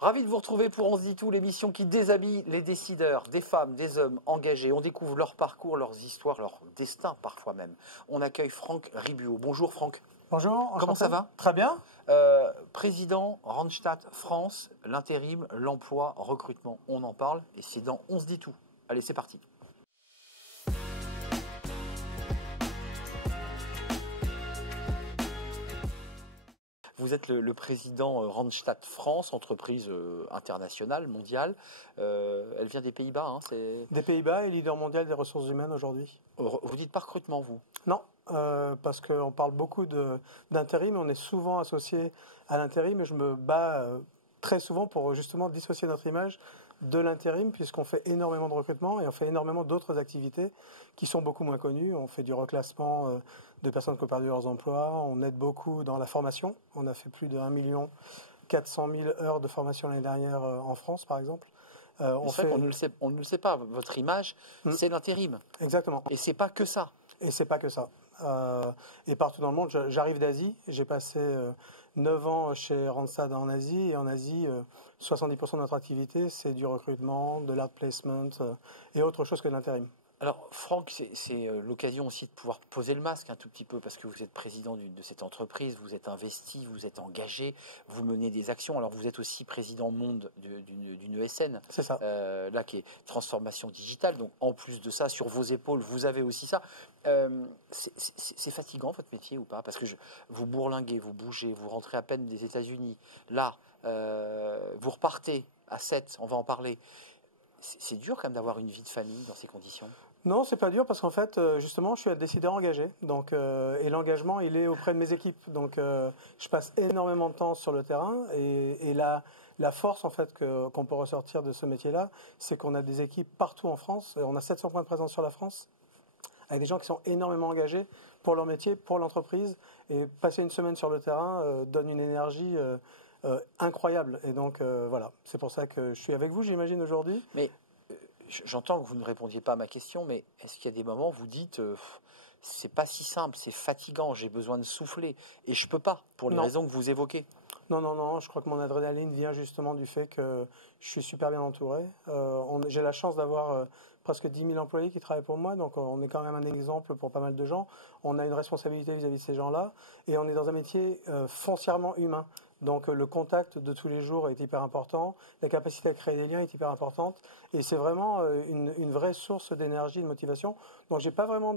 Ravi de vous retrouver pour On se dit tout, l'émission qui déshabille les décideurs, des femmes, des hommes engagés. On découvre leur parcours, leurs histoires, leur destin parfois même. On accueille Franck Ribuot. Bonjour Franck. Bonjour, comment ça va? Très bien. Président Randstad France, l'intérim, l'emploi, recrutement. On en parle et c'est dans On se dit tout. Allez, c'est parti. Vous êtes le président Randstad France, entreprise internationale, mondiale. Elle vient des Pays-Bas. Hein, des Pays-Bas et leader mondial des ressources humaines aujourd'hui. Vous dites pas recrutement, vous? Non, parce qu'on parle beaucoup d'intérim, on est souvent associé à l'intérim et je me bats très souvent pour justement dissocier notre image de l'intérim puisqu'on fait énormément de recrutement et on fait énormément d'autres activités qui sont beaucoup moins connues. On fait du reclassement de personnes qui ont perdu leurs emplois, on aide beaucoup dans la formation. On a fait plus de 1 400 000 heures de formation l'année dernière en France par exemple. On ne le sait pas, votre image c'est l'intérim. Exactement. Et c'est pas que ça. Et c'est pas que ça. Et partout dans le monde, j'arrive d'Asie, j'ai passé 9 ans chez Randstad en Asie, et en Asie, 70% de notre activité, c'est du recrutement, de l'art placement et autre chose que de l'intérim. Alors Franck, c'est l'occasion aussi de pouvoir poser le masque un tout petit peu parce que vous êtes président de cette entreprise, vous êtes investi, vous êtes engagé, vous menez des actions. Alors vous êtes aussi président monde d'une ESN, c'est ça. Là qui est transformation digitale. Donc en plus de ça, sur vos épaules, vous avez aussi ça. C'est fatigant votre métier ou pas? Parce que vous bourlinguez, vous bougez, vous rentrez à peine des États-Unis. Là, vous repartez à 7, on va en parler. C'est dur quand même d'avoir une vie de famille dans ces conditions? Non, c'est pas dur parce qu'en fait, justement, je suis un décideur engagé. Donc, et l'engagement, il est auprès de mes équipes. Donc, je passe énormément de temps sur le terrain. Et la force, en fait, qu'on peut ressortir de ce métier-là, c'est qu'on a des équipes partout en France. On a 700 points de présence sur la France, avec des gens qui sont énormément engagés pour leur métier, pour l'entreprise. Et passer une semaine sur le terrain donne une énergie incroyable. Et donc, voilà, c'est pour ça que je suis avec vous, j'imagine, aujourd'hui. Mais j'entends que vous ne répondiez pas à ma question, mais est-ce qu'il y a des moments où vous dites c'est pas si simple, c'est fatigant, j'ai besoin de souffler et je peux pas pour les raisons que vous évoquez? Non, je crois que mon adrénaline vient justement du fait que je suis super bien entouré. J'ai la chance d'avoir presque 10 000 employés qui travaillent pour moi, donc on est quand même un exemple pour pas mal de gens. On a une responsabilité vis-à-vis de ces gens-là et on est dans un métier foncièrement humain. Donc le contact de tous les jours est hyper important, la capacité à créer des liens est hyper importante et c'est vraiment une vraie source d'énergie, de motivation. Donc j'ai pas vraiment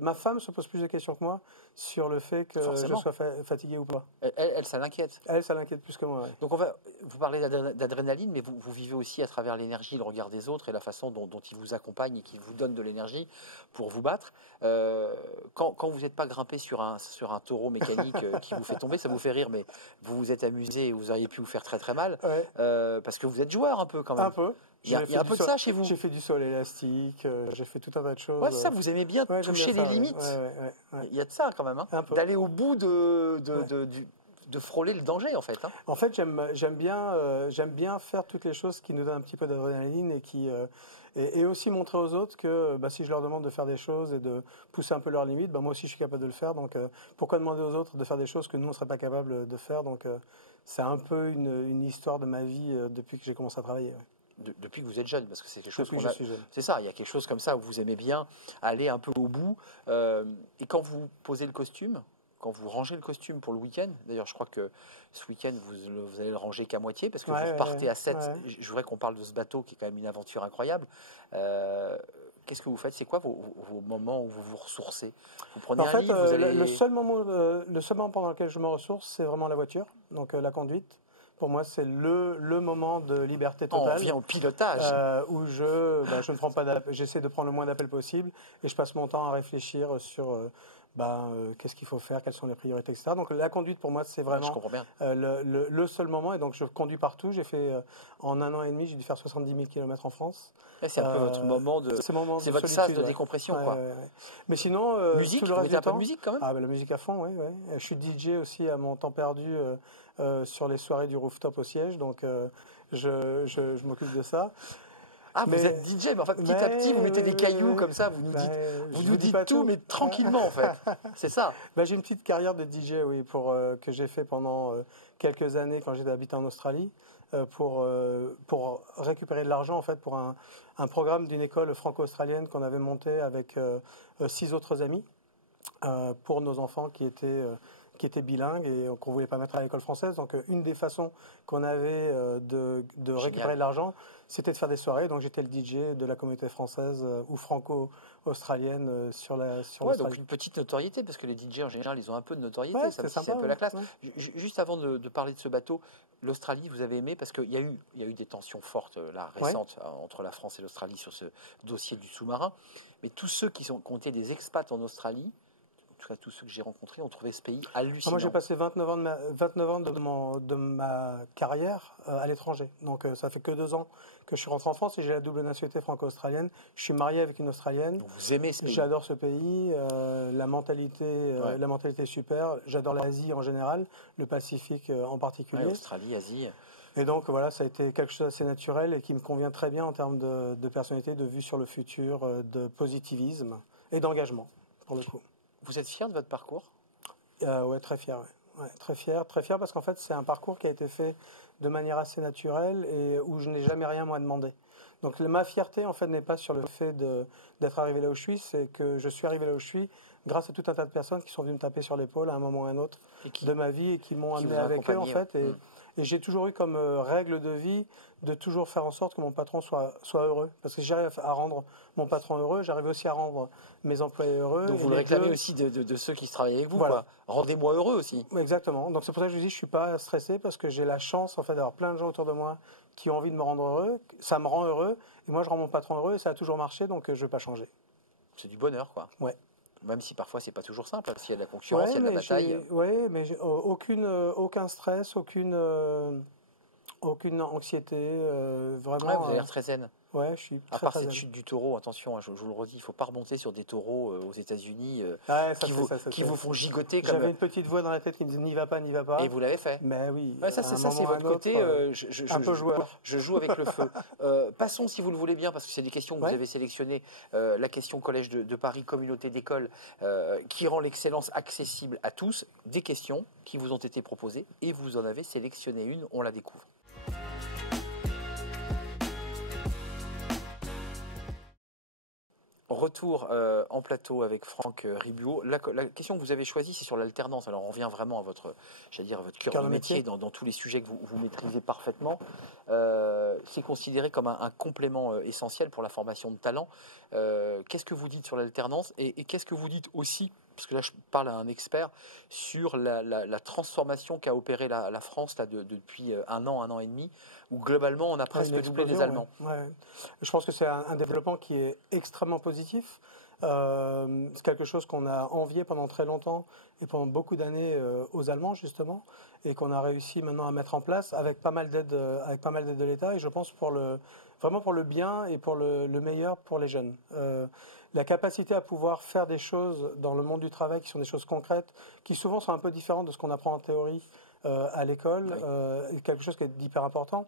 ma femme se pose plus de questions que moi sur le fait que je sois fatigué ou pas. Elle, ça l'inquiète. Elle, ça l'inquiète plus que moi. Ouais. Donc vous parlez d'adrénaline, mais vous vivez aussi à travers l'énergie, le regard des autres et la façon dont ils vous accompagnent et qu'ils vous donnent de l'énergie pour vous battre. Quand vous n'êtes pas grimpé sur un taureau mécanique qui vous fait tomber, ça vous fait rire, mais vous vous êtes amusé et vous auriez pu vous faire très très mal, ouais. Parce que vous êtes joueur un peu quand même. Un peu. Il y a un peu de ça chez vous. J'ai fait du sol élastique, j'ai fait tout un tas de choses. Ouais, ça, vous aimez bien toucher les limites. Ouais. Il y a de ça quand même, hein, d'aller au bout de frôler le danger en fait. Hein. En fait, j'aime bien faire toutes les choses qui nous donnent un petit peu d'adrénaline et aussi montrer aux autres que si je leur demande de faire des choses et de pousser un peu leurs limites, moi aussi je suis capable de le faire. Donc pourquoi demander aux autres de faire des choses que nous on ne serait pas capable de faire? Donc c'est un peu une histoire de ma vie depuis que j'ai commencé à travailler. Ouais. Depuis que vous êtes jeune, parce que c'est quelque chose je suis jeune. C'est ça, il y a quelque chose comme ça où vous aimez bien aller un peu au bout. Et quand vous posez le costume, quand vous rangez le costume pour le week-end, d'ailleurs je crois que ce week-end vous allez le ranger qu'à moitié parce que vous repartez à 7. Ouais. Je voudrais qu'on parle de ce bateau qui est quand même une aventure incroyable. Qu'est-ce que vous faites? C'est quoi vos moments où vous vous ressourcez? Vous prenez un livre, vous allez... le seul moment pendant lequel je me ressource, c'est vraiment la voiture, donc la conduite. Pour moi, c'est le moment de liberté totale. On vient au pilotage. Où je ne prends pas j'essaie de prendre le moins d'appels possible et je passe mon temps à réfléchir sur qu'est-ce qu'il faut faire, quelles sont les priorités, etc. Donc la conduite pour moi c'est vraiment le seul moment et donc je conduis partout. J'ai fait en 1 an et demi, j'ai dû faire 70 000 km en France. C'est un peu votre moment de. C'est votre sas de décompression, quoi. Ouais. Mais sinon, musique, tout le reste du temps. Un peu de musique quand même. La musique à fond, oui. Je suis DJ aussi à mon temps perdu sur les soirées du rooftop au siège, donc je m'occupe de ça. Ah, vous êtes DJ, mais en fait, petit à petit, vous mettez des cailloux comme ça, vous nous dites tout, mais tranquillement, en fait. C'est ça. J'ai une petite carrière de DJ, oui, que j'ai fait pendant quelques années quand j'étais habité en Australie. pour récupérer de l'argent en fait pour un programme d'une école franco-australienne qu'on avait monté avec 6 autres amis pour nos enfants qui étaient bilingues et qu'on ne voulait pas mettre à l'école française. Donc une des façons qu'on avait de récupérer de l'argent, c'était de faire des soirées. Donc j'étais le DJ de la communauté française ou franco-australienne sur l'Australie. Donc une petite notoriété, parce que les DJ en général, ils ont un peu de notoriété, Ouais, c'est sympa, un peu la classe. ouais. Juste avant de parler de ce bateau, l'Australie, vous avez aimé, parce qu'il y a eu des tensions fortes là, récentes entre la France et l'Australie sur ce dossier du sous-marin. Mais tous ceux qui ont été des expats en Australie, tous ceux que j'ai rencontrés ont trouvé ce pays hallucinant. Moi, j'ai passé 29 ans de ma carrière à l'étranger. Donc, ça fait que 2 ans que je suis rentré en France et j'ai la double nationalité franco-australienne. Je suis marié avec une Australienne. Donc, vous aimez ce pays? J'adore ce pays. La mentalité est super. J'adore l'Asie en général, le Pacifique en particulier. Australie, Asie. Et donc, voilà, ça a été quelque chose d'assez naturel et qui me convient très bien en termes de personnalité, de vue sur le futur, de positivisme et d'engagement, pour le coup. Vous êtes fier de votre parcours? Ouais, très fier. Ouais, très fier parce qu'en fait, c'est un parcours qui a été fait de manière assez naturelle et où je n'ai jamais rien moi demandé. Donc ma fierté en fait n'est pas sur le fait d'être arrivé là où je suis, c'est que je suis arrivé là où je suis grâce à tout un tas de personnes qui sont venues me taper sur l'épaule à un moment ou à un autre de ma vie et qui m'ont amené avec eux en fait. Et j'ai toujours eu comme règle de vie de toujours faire en sorte que mon patron soit heureux. Parce que si j'arrive à rendre mon patron heureux, j'arrive aussi à rendre mes employés heureux. Donc vous le réclamez aussi de ceux qui travaillent avec vous. Voilà. Rendez-moi heureux aussi. Exactement. Donc c'est pour ça que je vous dis, je ne suis pas stressé parce que j'ai la chance en fait d'avoir plein de gens autour de moi qui ont envie de me rendre heureux. Ça me rend heureux. Et moi, je rends mon patron heureux et ça a toujours marché, donc je ne vais pas changer. C'est du bonheur, quoi. Ouais. Même si parfois c'est pas toujours simple, parce qu'il y a de la concurrence, il y a de la bataille. Oui, mais aucun stress, aucune anxiété, vraiment. Ouais, vous avez l'air très zen. Ouais, je suis très, à part très cette zen. chute du taureau, attention, je vous le redis, il ne faut pas remonter sur des taureaux aux États-Unis qui vous font gigoter. J'avais une petite voix dans la tête qui me disait n'y va pas, n'y va pas. Et vous l'avez fait. Mais oui. Ouais, ça c'est votre côté. Un peu joueur. Je joue avec le feu. Passons, si vous le voulez bien, parce que c'est des questions que vous avez sélectionnées. La question Collège de Paris, communauté d'école, qui rend l'excellence accessible à tous. Des questions qui vous ont été proposées et vous en avez sélectionné une. On la découvre. Retour en plateau avec Franck Ribuot. La question que vous avez choisie, c'est sur l'alternance. Alors on revient vraiment à votre cœur de métier dans tous les sujets que vous maîtrisez parfaitement. C'est considéré comme un complément essentiel pour la formation de talent. Qu'est-ce que vous dites sur l'alternance et qu'est-ce que vous dites aussi, parce que là je parle à un expert, sur la transformation qu'a opérée la France là, depuis un an et demi, où globalement on a presque doublé les Allemands. Ouais. Je pense que c'est un développement qui est extrêmement positif. C'est quelque chose qu'on a envié pendant très longtemps et pendant beaucoup d'années aux Allemands justement, et qu'on a réussi maintenant à mettre en place avec pas mal d'aide de l'État, et je pense vraiment pour le bien et pour le meilleur pour les jeunes. La capacité à pouvoir faire des choses dans le monde du travail qui sont des choses concrètes, qui souvent sont un peu différentes de ce qu'on apprend en théorie à l'école, est quelque chose qui est d'hyper important.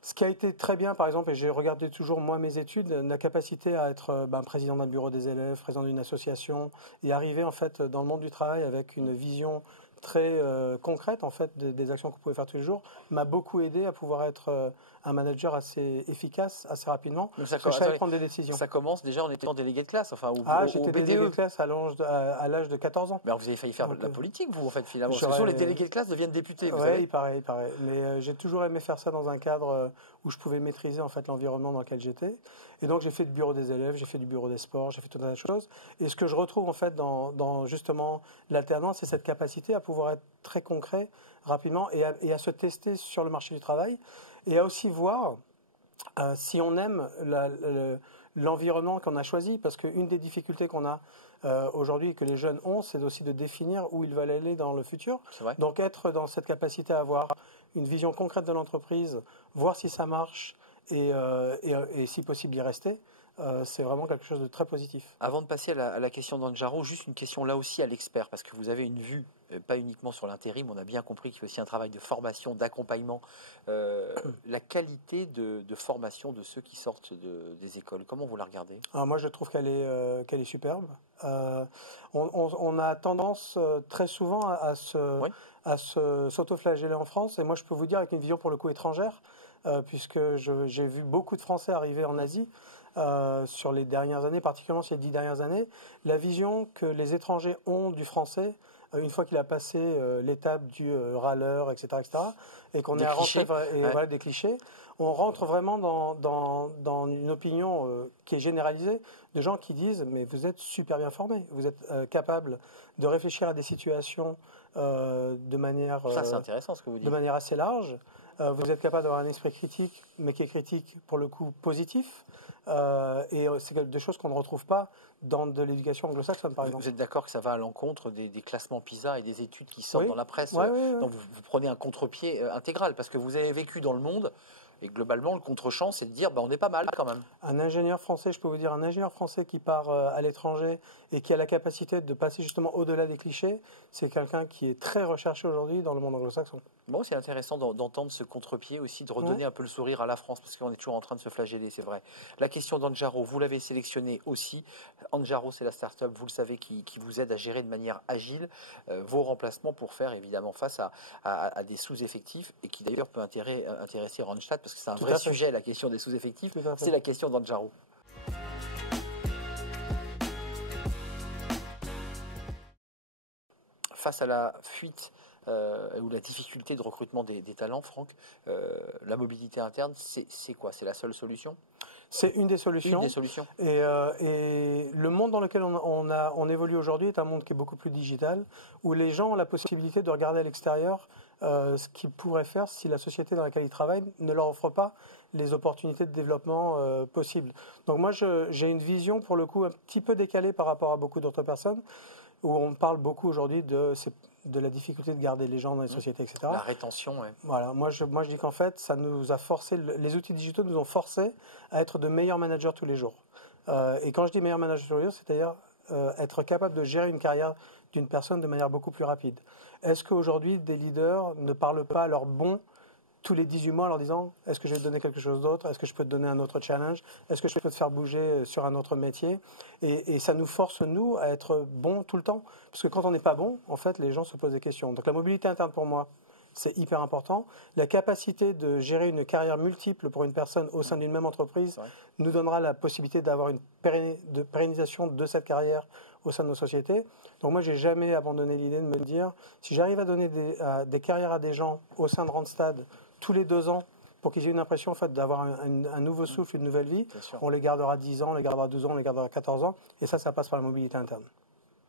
Ce qui a été très bien, par exemple, et j'ai regardé toujours moi mes études, la capacité à être président d'un bureau des élèves, président d'une association, et arriver en fait dans le monde du travail avec une vision très concrète en fait des actions que vous pouvez faire tous les jours, m'a beaucoup aidé à pouvoir être un manager assez efficace, assez rapidement. Je savais prendre des décisions. Ça commence déjà en étant délégué de classe, enfin j'étais délégué de classe à l'âge de 14 ans. Mais alors vous avez failli faire de la politique, vous, en fait, finalement. Parce que souvent, les délégués de classe deviennent députés. Oui, il paraît. Mais j'ai toujours aimé faire ça dans un cadre où je pouvais maîtriser en fait l'environnement dans lequel j'étais. Et donc j'ai fait du bureau des élèves, j'ai fait du bureau des sports, j'ai fait tout un tas de choses. Et ce que je retrouve en fait dans justement l'alternance, c'est cette capacité à pouvoir être très concret rapidement et à se tester sur le marché du travail, et à aussi voir si on aime l'environnement qu'on a choisi, parce qu'une des difficultés qu'on a aujourd'hui, que les jeunes ont, c'est aussi de définir où ils veulent aller dans le futur. Donc être dans cette capacité à avoir une vision concrète de l'entreprise, voir si ça marche et si possible y rester, c'est vraiment quelque chose de très positif. Avant de passer à la question d'Andjaro, juste une question là aussi à l'expert, parce que vous avez une vue pas uniquement sur l'intérim, on a bien compris qu'il y a aussi un travail de formation, d'accompagnement. La qualité de formation de ceux qui sortent des écoles, comment vous la regardez? Alors moi, je trouve qu'elle est superbe. On a tendance très souvent Oui, à s'autoflageller en France. Et moi, je peux vous dire avec une vision pour le coup étrangère, puisque j'ai vu beaucoup de Français arriver en Asie sur les dernières années, particulièrement sur les 10 dernières années. La vision que les étrangers ont du français, une fois qu'il a passé l'étape du râleur, etc., etc., et qu'on des est à rentrer, clichés. Ouais. voilà, des clichés, on rentre vraiment dans une opinion qui est généralisée de gens qui disent mais vous êtes super bien formés, vous êtes capable de réfléchir à des situations Ça, c'est intéressant ce que vous de dites. manière assez large. Vous êtes capable d'avoir un esprit critique, mais qui est critique pour le coup positif. Et c'est des choses qu'on ne retrouve pas dans de l'éducation anglo-saxonne, par exemple. Vous êtes d'accord que ça va à l'encontre des classements PISA et des études qui sortent Oui, dans la presse, ouais, ouais, ouais. donc vous prenez un contre-pied intégral, parce que vous avez vécu dans le monde, et globalement, le contre-champ, c'est de dire on est pas mal quand même. Un ingénieur français, je peux vous dire, un ingénieur français qui part à l'étranger et qui a la capacité de passer justement au-delà des clichés, c'est quelqu'un qui est très recherché aujourd'hui dans le monde anglo-saxon. Bon, c'est intéressant d'entendre ce contre-pied aussi, de redonner Ouais. un peu le sourire à la France, parce qu'on est toujours en train de se flageller, c'est vrai. La question d'Anjaro, vous l'avez sélectionné aussi. Anjaro, c'est la start-up, vous le savez, qui vous aide à gérer de manière agile vos remplacements pour faire évidemment face à des sous-effectifs, et qui d'ailleurs peut intéresser Randstad, parce que c'est un Tout vrai à fait. sujet, la question des sous-effectifs. Tout à fait. C'est la question d'Anjaro. Face à la fuite ou la difficulté de recrutement des talents, Franck, la mobilité interne, c'est quoi? C'est la seule solution? C'est une des Une solutions. des solutions? Et le monde dans lequel on évolue aujourd'hui est un monde qui est beaucoup plus digital, où les gens ont la possibilité de regarder à l'extérieur ce qu'ils pourraient faire si la société dans laquelle ils travaillent ne leur offre pas les opportunités de développement possibles. Donc moi, j'ai une vision pour le coup un petit peu décalée par rapport à beaucoup d'autres personnes, où on parle beaucoup aujourd'hui de la difficulté de garder les gens dans les sociétés, etc. La rétention, ouais. Voilà, moi je dis qu'en fait, ça nous a forcé, les outils digitaux nous ont forcé à être de meilleurs managers tous les jours. Et quand je dis meilleurs managers tous les jours, c'est-à-dire être capable de gérer une carrière d'une personne de manière beaucoup plus rapide. Est-ce qu'aujourd'hui, des leaders ne parlent pas à leurs bons tous les 18 mois en leur disant est-ce que je vais te donner quelque chose d'autre, est-ce que je peux te donner un autre challenge, est-ce que je peux te faire bouger sur un autre métier, et ça nous force nous à être bons tout le temps, parce que quand on n'est pas bon, en fait les gens se posent des questions. Donc la mobilité interne pour moi c'est hyper important. La capacité de gérer une carrière multiple pour une personne au sein d'une même entreprise nous donnera la possibilité d'avoir une pérennisation de cette carrière au sein de nos sociétés. Donc moi, j'ai jamais abandonné l'idée de me dire, si j'arrive à donner des carrières à des gens au sein de Randstad tous les 2 ans, pour qu'ils aient une impression en fait, d'avoir un nouveau souffle, une nouvelle vie, on les gardera 10 ans, on les gardera 12 ans, on les gardera 14 ans, et ça passe par la mobilité interne.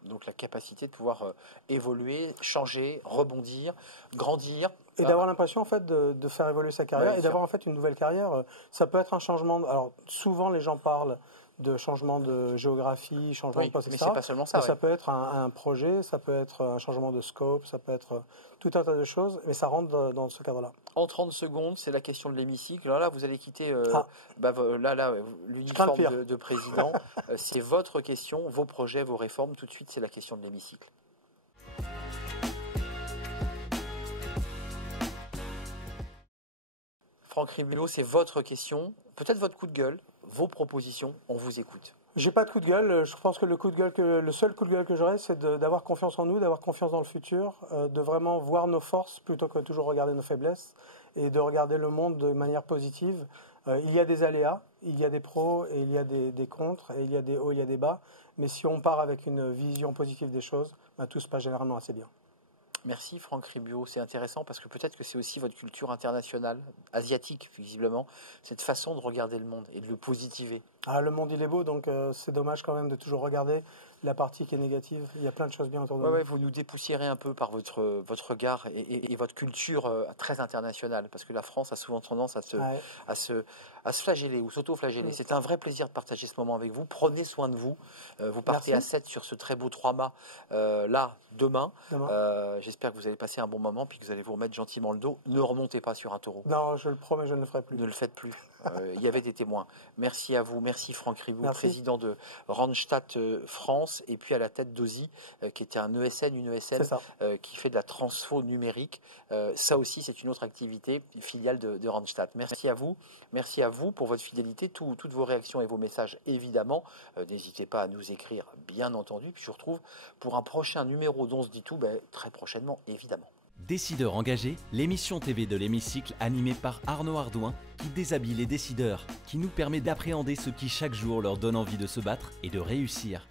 Donc la capacité de pouvoir évoluer, changer, rebondir, grandir. Et d'avoir l'impression en fait de faire évoluer sa carrière et d'avoir en fait une nouvelle carrière. Ça peut être un changement. Alors souvent les gens parlent de changement de géographie, changement de poste, etc. Mais c'est pas seulement ça. Ça peut être un projet, ça peut être un changement de scope, ça peut être tout un tas de choses, mais ça rentre dans ce cadre-là. En 30 secondes, c'est la question de l'hémicycle. Là, vous allez quitter l'uniforme de président. C'est votre question, vos projets, vos réformes. Tout de suite, c'est la question de l'hémicycle. Franck Ribuot, c'est votre question, peut-être votre coup de gueule, vos propositions, on vous écoute. J'ai pas de coup de gueule. Je pense que le seul coup de gueule que j'aurais, c'est d'avoir confiance en nous, d'avoir confiance dans le futur, de vraiment voir nos forces plutôt que toujours regarder nos faiblesses et de regarder le monde de manière positive. Il y a des aléas, il y a des pros et il y a des contres, et il y a des hauts, il y a des bas. Mais si on part avec une vision positive des choses, tout se passe généralement assez bien. Merci Franck Ribuot, c'est intéressant parce que peut-être que c'est aussi votre culture internationale, asiatique visiblement, cette façon de regarder le monde et de le positiver. Le monde il est beau, donc c'est dommage quand même de toujours regarder la partie qui est négative. Il y a plein de choses bien autour de nous. Ouais, vous nous dépoussiérez un peu par votre regard et votre culture très internationale, parce que la France a souvent tendance à se flageller ou s'auto-flageller. C'est un vrai plaisir de partager ce moment avec vous. Prenez soin de vous. Vous partez à 7 sur ce très beau 3 mâts demain. J'espère que vous allez passer un bon moment puis que vous allez vous remettre gentiment le dos. Ne remontez pas sur un taureau. Non, je le promets, je ne le ferai plus. Ne le faites plus. Il y avait des témoins. Merci à vous. Merci Franck Ribuot, président de Randstad France. France, et puis à la tête d'Osi, qui était un ESN, une ESN, qui fait de la transfo numérique. Ça aussi, c'est une autre activité, une filiale de Randstad. Merci à vous pour votre fidélité, toutes vos réactions et vos messages, évidemment. N'hésitez pas à nous écrire, bien entendu. Puis je vous retrouve pour un prochain numéro d'On se dit tout, très prochainement, évidemment. Décideurs engagés, l'émission TV de l'Hémicycle animée par Arnaud Ardouin qui déshabille les décideurs, qui nous permet d'appréhender ce qui chaque jour leur donne envie de se battre et de réussir.